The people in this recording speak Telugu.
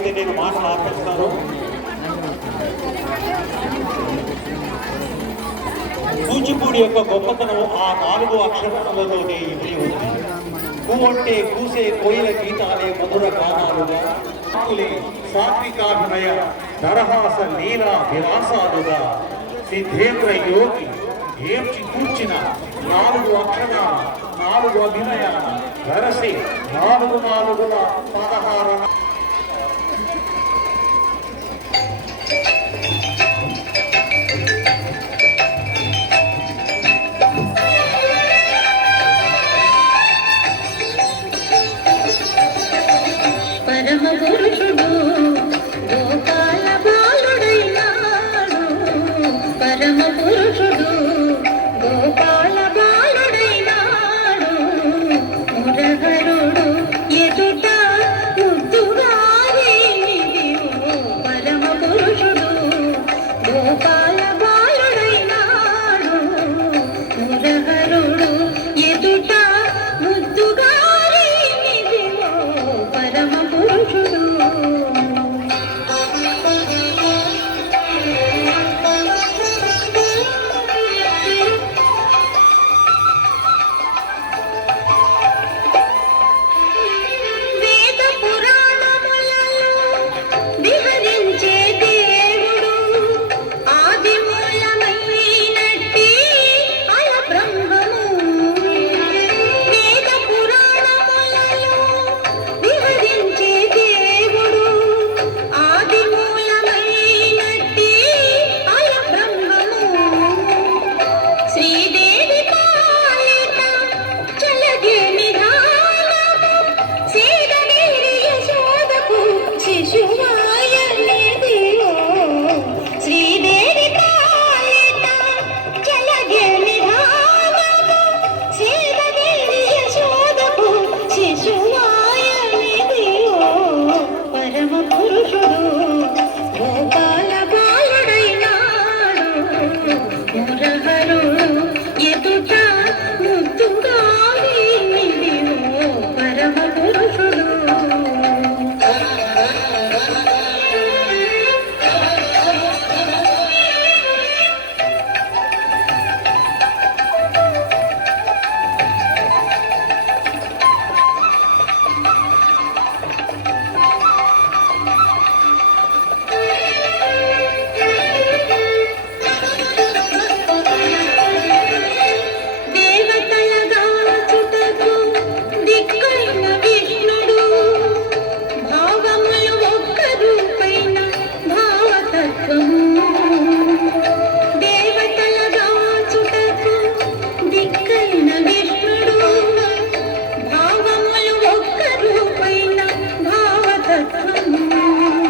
అయితే నేను మాటలు ఆపేస్తాను. కూచిపూడి యొక్క గొప్పతనం ఆ 4 అక్షరాలలోనే ఇమిడి ఉంది. కూ అంటే కూసే కోయిల గీతాలే మధుర గానాలుగా, సాత్వికాభినయ దరహాస లీలా విలాసాలుగా, సిద్ధేంద్ర యోగి ఏడ్చి కూర్చిన 4 అక్షరాల 4 అభినయాల వరసి 4 4ల 16 గోపాల బాలుడైనాడు